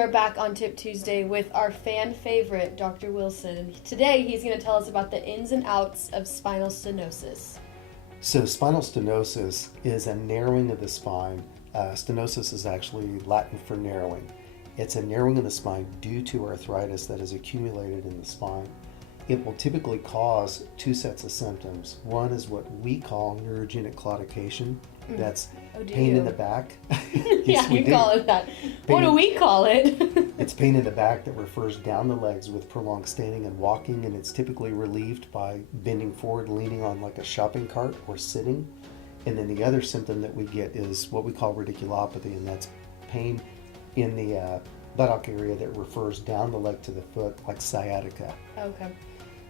are back on Tip Tuesday with our fan favorite, Dr. Wilson. Today, he's going to tell us about the ins and outs of spinal stenosis. So spinal stenosis is a narrowing of the spine. Stenosis is actually Latin for narrowing. It's a narrowing of the spine due to arthritis that is accumulated in the spine. It will typically cause two sets of symptoms. One is what we call neurogenic claudication. That's pain in the back. Yeah, you call it that. What do we call it? It's pain in the back that refers down the legs with prolonged standing and walking, and it's typically relieved by bending forward, leaning on like a shopping cart or sitting. And then the other symptom that we get is what we call radiculopathy, and that's pain in the buttock area that refers down the leg to the foot, like sciatica. Okay.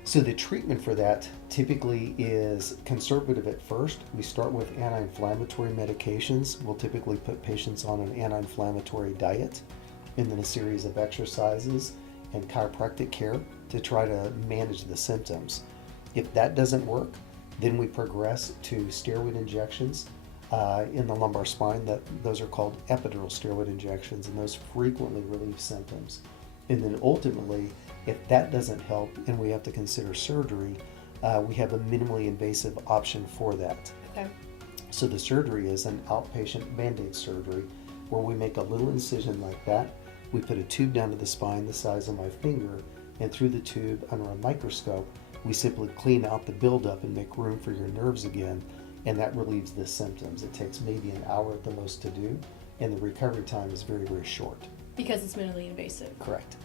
So the treatment for that typically is conservative at first. We start with anti-inflammatory medications. We'll typically put patients on an anti-inflammatory diet and then a series of exercises and chiropractic care to try to manage the symptoms. If that doesn't work, then we progress to steroid injections in the lumbar spine. Those are called epidural steroid injections, and those frequently relieve symptoms. And then ultimately, if that doesn't help and we have to consider surgery, we have a minimally invasive option for that. Okay. So the surgery is an outpatient Band-Aid surgery where we make a little incision like that. We put a tube down to the spine the size of my finger, and through the tube under a microscope, we simply clean out the buildup and make room for your nerves again, and that relieves the symptoms. It takes maybe an hour at the most to do, and the recovery time is very, very short. Because it's minimally invasive. Correct.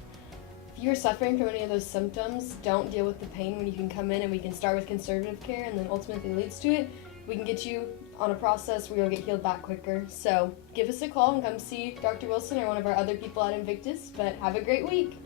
If you're suffering from any of those symptoms, don't deal with the pain when you can come in and we can start with conservative care, and then ultimately leads to it. We can get you on a process where you'll get healed back quicker. So give us a call and come see Dr. Wilson or one of our other people at Invictus, but have a great week.